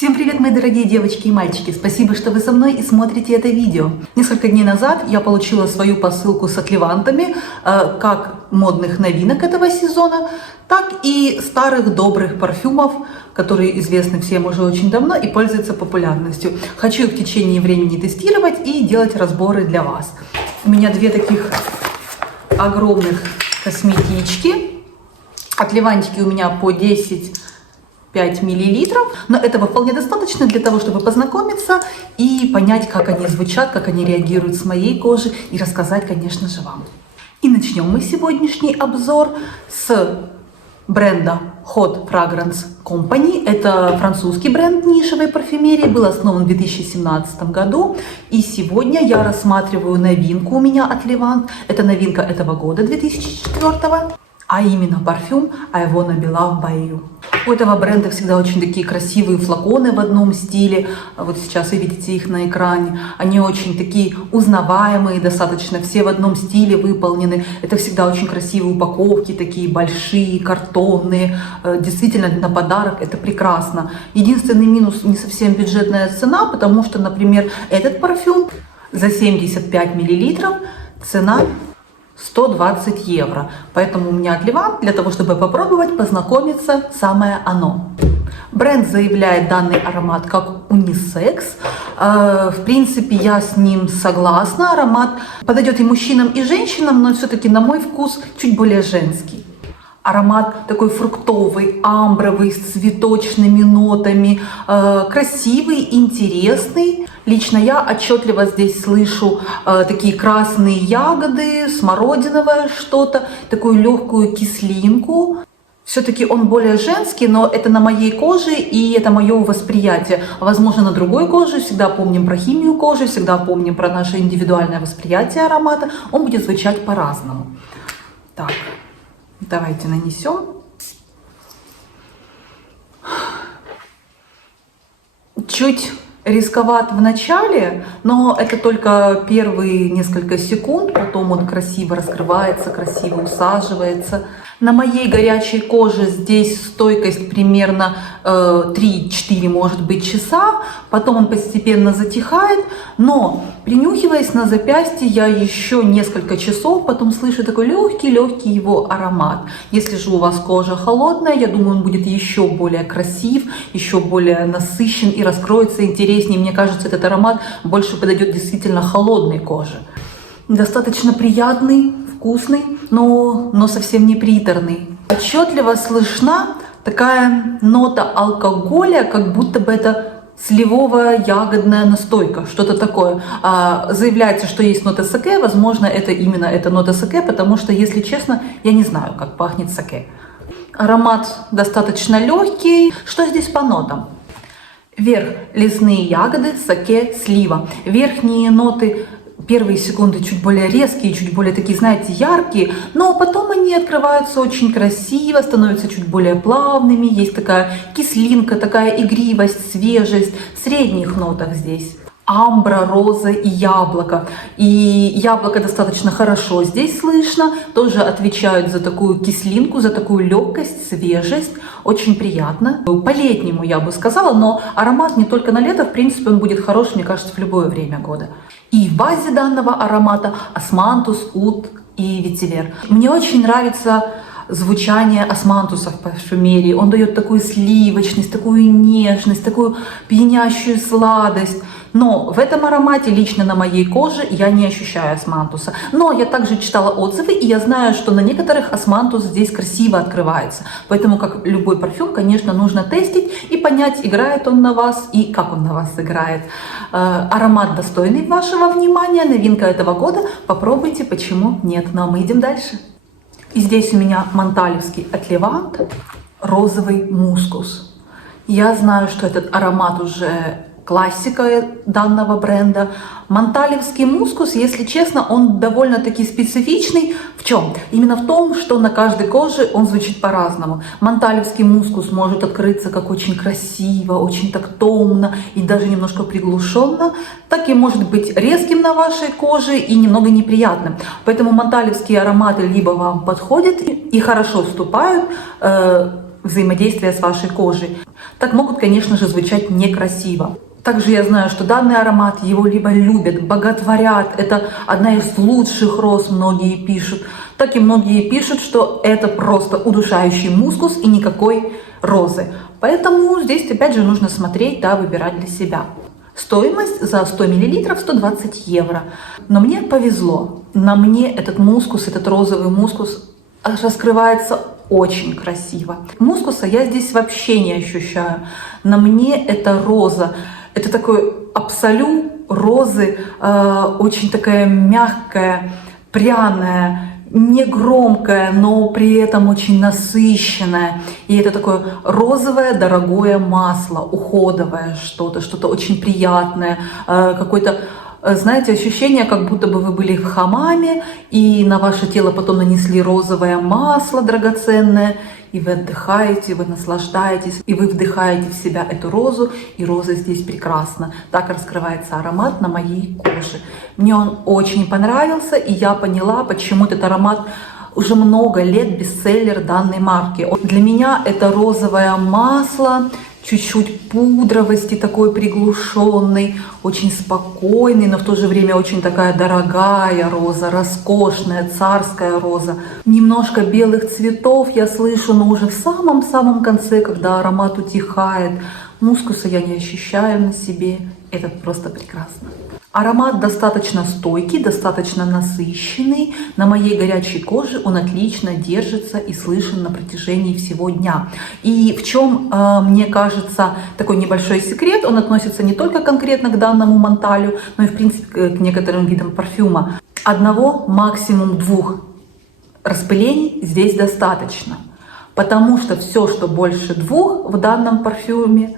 Всем привет, мои дорогие девочки и мальчики! Спасибо, что вы со мной и смотрите это видео. Несколько дней назад я получила свою посылку с отливантами, как модных новинок этого сезона, так и старых добрых парфюмов, которые известны всем уже очень давно и пользуются популярностью. Хочу их в течение времени тестировать и делать разборы для вас. У меня две таких огромных косметички. Отливантики у меня по 5 миллилитров, но этого вполне достаточно для того, чтобы познакомиться и понять, как они звучат, как они реагируют с моей кожей и рассказать, конечно же, вам. И начнем мы сегодняшний обзор с бренда Hot Fragrance Company. Это французский бренд нишевой парфюмерии, был основан в 2017 году. И сегодня я рассматриваю новинку у меня от Levant. Это новинка этого года, 2004, а именно парфюм I Wanna Be Loved by You. У этого бренда всегда очень такие красивые флаконы в одном стиле. Вот сейчас вы видите их на экране. Они очень такие узнаваемые достаточно, все в одном стиле выполнены. Это всегда очень красивые упаковки, такие большие, картонные. Действительно, на подарок это прекрасно. Единственный минус — не совсем бюджетная цена, потому что, например, этот парфюм за 75 миллилитров цена 120 евро. Поэтому у меня от Levant, для того, чтобы попробовать, познакомиться, самое оно. Бренд заявляет данный аромат как унисекс. В принципе, я с ним согласна. Аромат подойдет и мужчинам, и женщинам, но все-таки, на мой вкус, чуть более женский. Аромат такой фруктовый, амбровый, с цветочными нотами, красивый, интересный. Лично я отчетливо здесь слышу такие красные ягоды, смородиновое что-то, такую легкую кислинку. Все-таки он более женский, но это на моей коже, и это мое восприятие. Возможно, на другой коже. Всегда помним про химию кожи, всегда помним про наше индивидуальное восприятие аромата. Он будет звучать по-разному. Так. Давайте нанесем. Чуть рисковат в начале, но это только первые несколько секунд, потом он красиво раскрывается, красиво усаживается. На моей горячей коже здесь стойкость примерно 3-4, может быть, часа, потом он постепенно затихает, но принюхиваясь на запястье, я еще несколько часов потом слышу такой легкий-легкий его аромат. Если же у вас кожа холодная, я думаю, он будет еще более красив, еще более насыщен и раскроется интереснее. Мне кажется, этот аромат больше подойдет действительно холодной коже. Достаточно приятный, вкусный, но совсем не приторный. Отчетливо слышна такая нота алкоголя, как будто бы это сливовая ягодная настойка, что-то такое. Заявляется, что есть нота саке, возможно, это именно эта нота саке, потому что, если честно, я не знаю, как пахнет саке. Аромат достаточно легкий. Что здесь по нотам? Вверх — лесные ягоды, саке, слива. Верхние ноты — первые секунды чуть более резкие, чуть более такие, знаете, яркие, но потом они открываются очень красиво, становятся чуть более плавными, есть такая кислинка, такая игривость, свежесть. В средних нотах здесь амбра, роза и яблоко. И яблоко достаточно хорошо здесь слышно, тоже отвечают за такую кислинку, за такую легкость, свежесть. Очень приятно. По-летнему, я бы сказала, но аромат не только на лето, в принципе, он будет хорош, мне кажется, в любое время года. И в базе данного аромата османтус, ут и ветивер. Мне очень нравится звучание османтуса в парфюмерии. Он дает такую сливочность, такую нежность, такую пьянящую сладость. Но в этом аромате, лично на моей коже, я не ощущаю османтуса. Но я также читала отзывы, и я знаю, что на некоторых османтус здесь красиво открывается. Поэтому, как любой парфюм, конечно, нужно тестить и понять, играет он на вас и как он на вас играет. Аромат достойный вашего внимания, новинка этого года. Попробуйте, почему нет. Ну а мы идем дальше. И здесь у меня монталевский от Levant, розовый мускус. Я знаю, что этот аромат уже классика данного бренда. Монталевский мускус, если честно, он довольно-таки специфичный. В чем? Именно в том, что на каждой коже он звучит по-разному. Монталевский мускус может открыться как очень красиво, очень так томно и даже немножко приглушенно, так и может быть резким на вашей коже и немного неприятным. Поэтому монталевские ароматы либо вам подходят и хорошо вступают в взаимодействие с вашей кожей. так могут, конечно же, звучать некрасиво. Также я знаю, что данный аромат его либо любят, боготворят, это одна из лучших роз, многие пишут, так и многие пишут, что это просто удушающий мускус и никакой розы. Поэтому здесь опять же нужно смотреть, да, выбирать для себя. Стоимость за 100 мл 120 евро. Но мне повезло, на мне этот мускус, этот розовый мускус раскрывается очень красиво. Мускуса я здесь вообще не ощущаю, на мне это роза. Это такой абсолют розы, очень такая мягкая, пряная, не громкая, но при этом очень насыщенная. И это такое розовое дорогое масло, уходовое что-то, что-то очень приятное, какое-то, знаете, ощущение, как будто бы вы были в хамаме, и на ваше тело потом нанесли розовое масло драгоценное, и вы отдыхаете, вы наслаждаетесь, и вы вдыхаете в себя эту розу, и роза здесь прекрасна. Так раскрывается аромат на моей коже. Мне он очень понравился, и я поняла, почему этот аромат уже много лет бестселлер данной марки. Для меня это розовое масло, чуть-чуть пудровости, такой приглушенный, очень спокойный, но в то же время очень такая дорогая роза, роскошная, царская роза. Немножко белых цветов я слышу, но уже в самом-самом конце, когда аромат утихает. Мускуса я не ощущаю на себе. Это просто прекрасно. Аромат достаточно стойкий, достаточно насыщенный. На моей горячей коже он отлично держится и слышен на протяжении всего дня. И в чем, мне кажется, такой небольшой секрет, он относится не только конкретно к данному манталю, но и в принципе к некоторым видам парфюма. Одного, максимум двух распылений здесь достаточно. Потому что все, что больше двух в данном парфюме,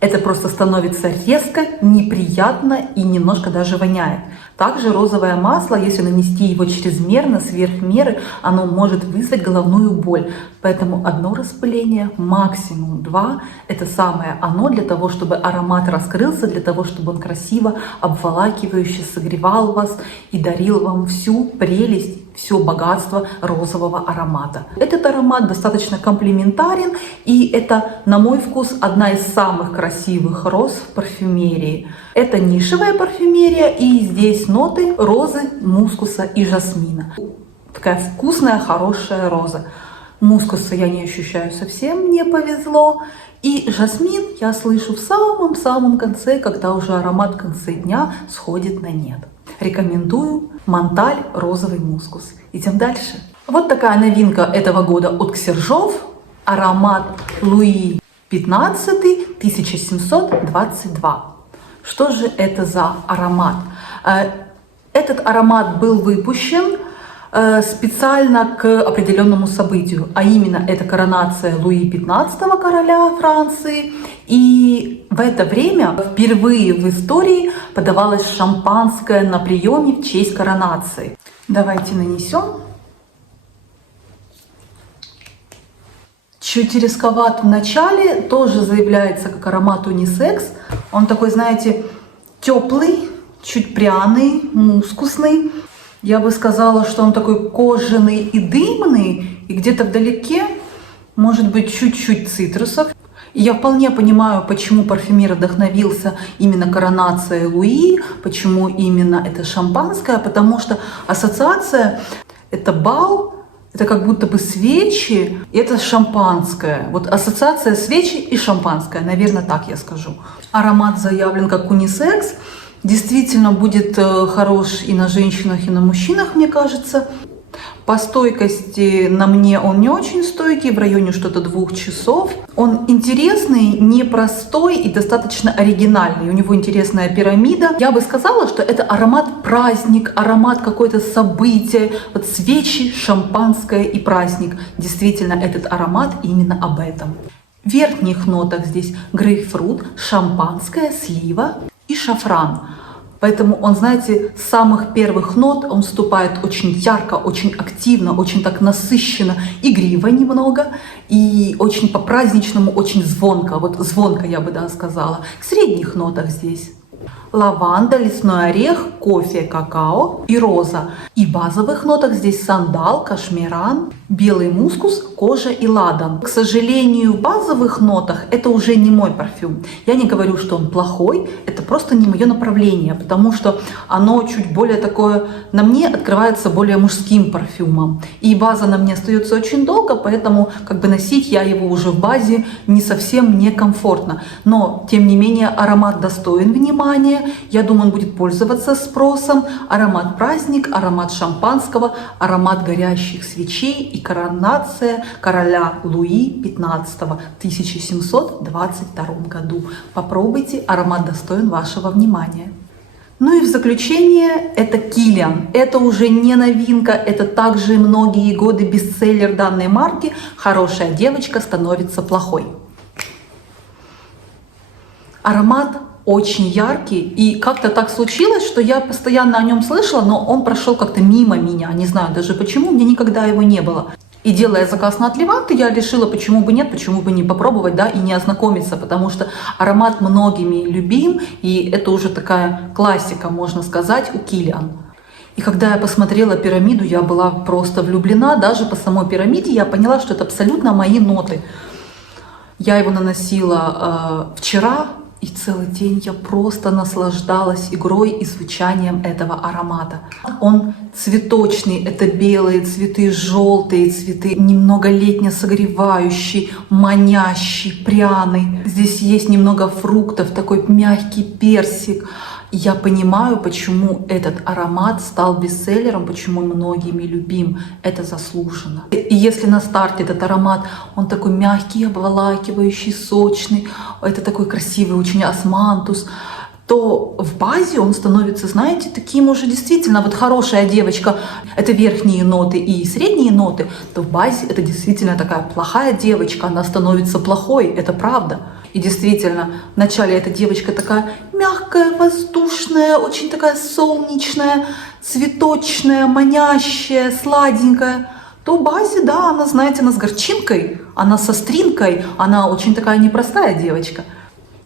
это просто становится резко, неприятно и немножко даже воняет. Также розовое масло, если нанести его чрезмерно, сверх меры, оно может вызвать головную боль. Поэтому одно распыление, максимум два, это самое оно для того, чтобы аромат раскрылся, для того, чтобы он красиво, обволакивающе согревал вас и дарил вам всю прелесть, все богатство розового аромата. Этот аромат достаточно комплементарен, и это, на мой вкус, одна из самых красивых роз в парфюмерии. Это нишевая парфюмерия, и здесь ноты розы, мускуса и жасмина. Такая вкусная, хорошая роза. Мускуса я не ощущаю совсем, мне повезло. И жасмин я слышу в самом-самом конце, когда уже аромат в конце дня сходит на нет. Рекомендую Монталь розовый мускус. Идем дальше. Вот такая новинка этого года от Ксержов. Аромат Луи XV 1722. Что же это за аромат? Этот аромат был выпущен специально к определенному событию, а именно это коронация Луи XV, короля Франции. И в это время впервые в истории подавалось шампанское на приеме в честь коронации. Давайте нанесем. Чуть рисковат в начале, тоже заявляется как аромат унисекс. Он такой, знаете, теплый, чуть пряный, мускусный. Я бы сказала, что он такой кожаный и дымный, и где-то вдалеке может быть чуть-чуть цитрусов. И я вполне понимаю, почему парфюмер вдохновился именно коронацией Луи, почему именно это шампанское, потому что ассоциация — это бал, это как будто бы свечи, и это шампанское. Вот ассоциация свечи и шампанское, наверное, так я скажу. Аромат заявлен как унисекс. Действительно будет хорош и на женщинах, и на мужчинах, мне кажется. По стойкости на мне он не очень стойкий, в районе что-то 2 часов. Он интересный, непростой и достаточно оригинальный. У него интересная пирамида. Я бы сказала, что это аромат праздник, аромат какое-то событие. Вот свечи, шампанское и праздник. Действительно, этот аромат именно об этом. В верхних нотах здесь грейпфрут, шампанское, слива и шафран. Поэтому он, знаете, с самых первых нот он вступает очень ярко, очень активно, очень так насыщенно, игриво немного и очень по-праздничному, очень звонко. Вот звонко я бы, да, сказала. В средних нотах здесь. лаванда, лесной орех, кофе, какао и роза. И в базовых нотах здесь сандал, кашмиран, белый мускус, кожа и ладан. К сожалению, в базовых нотах это уже не мой парфюм. Я не говорю, что он плохой, это просто не мое направление, потому что оно чуть более такое, на мне открывается более мужским парфюмом. И база на мне остается очень долго, поэтому как бы носить я его уже в базе не совсем мне комфортно. Но, тем не менее, аромат достоин внимания. Я думаю, он будет пользоваться спросом. Аромат праздник, аромат шампанского, аромат горящих свечей и коронация короля Луи XV в 1722 году. Попробуйте, аромат достоин вашего внимания. Ну и в заключение, это Kilian. Это уже не новинка, это также многие годы бестселлер данной марки. Хорошая девочка становится плохой. Аромат очень яркий, и как-то так случилось, что я постоянно о нем слышала, но он прошел как-то мимо меня. Не знаю даже почему, у меня никогда его не было. И делая заказ на от Леванты, я решила, почему бы нет, почему бы не попробовать, да, и не ознакомиться, потому что аромат многими любим, и это уже такая классика, можно сказать, у Kilian. И когда я посмотрела пирамиду, я была просто влюблена, даже по самой пирамиде я поняла, что это абсолютно мои ноты. Я его наносила вчера, и целый день я просто наслаждалась игрой и звучанием этого аромата. Он цветочный, это белые цветы, желтые цветы, немного летне согревающий, манящий, пряный. Здесь есть немного фруктов, такой мягкий персик. Я понимаю, почему этот аромат стал бестселлером, почему многими любим. Это заслуженно. И если на старте этот аромат, он такой мягкий, обволакивающий, сочный, это такой красивый очень османтус, то в базе он становится, знаете, таким уже действительно, вот хорошая девочка, это верхние ноты и средние ноты, то в базе это действительно такая плохая девочка, она становится плохой, это правда. И действительно, вначале эта девочка такая мягкая, воздушная, очень такая солнечная, цветочная, манящая, сладенькая. То в базе, да, она, знаете, она с горчинкой, она со стринкой, она очень такая непростая девочка.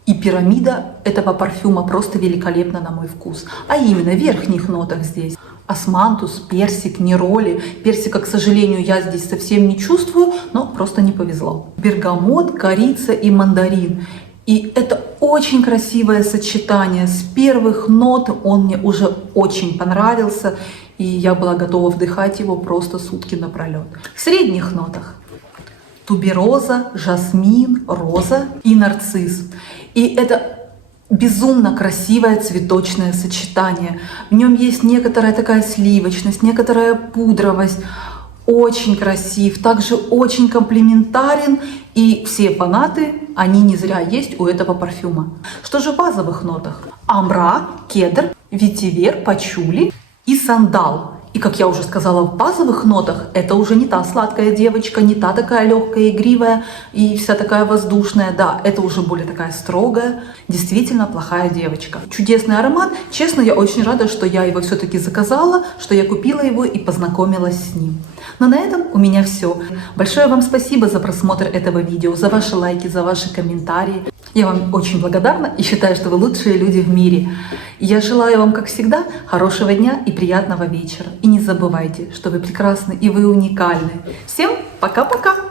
И пирамида этого парфюма просто великолепна на мой вкус. А именно в верхних нотах здесь. Османтус, персик, нероли. Персика, к сожалению, я здесь совсем не чувствую, но просто не повезло. Бергамот, корица и мандарин. И это очень красивое сочетание. С первых нот он мне уже очень понравился. И я была готова вдыхать его просто сутки напролет. В средних нотах тубероза, жасмин, роза и нарцисс. И это безумно красивое цветочное сочетание. В нем есть некоторая такая сливочность, некоторая пудровость. Очень красив, также очень комплементарен. И все фанаты, они не зря есть у этого парфюма. Что же в базовых нотах? Амбра, кедр, ветивер, пачули и сандал. И, как я уже сказала, в базовых нотах это уже не та сладкая девочка, не та такая легкая, игривая и вся такая воздушная. Да, это уже более такая строгая, действительно плохая девочка. Чудесный аромат. Честно, я очень рада, что я его все-таки заказала, что я купила его и познакомилась с ним. Но на этом у меня все. Большое вам спасибо за просмотр этого видео, за ваши лайки, за ваши комментарии. Я вам очень благодарна и считаю, что вы лучшие люди в мире. Я желаю вам, как всегда, хорошего дня и приятного вечера. И не забывайте, что вы прекрасны и вы уникальны. Всем пока-пока!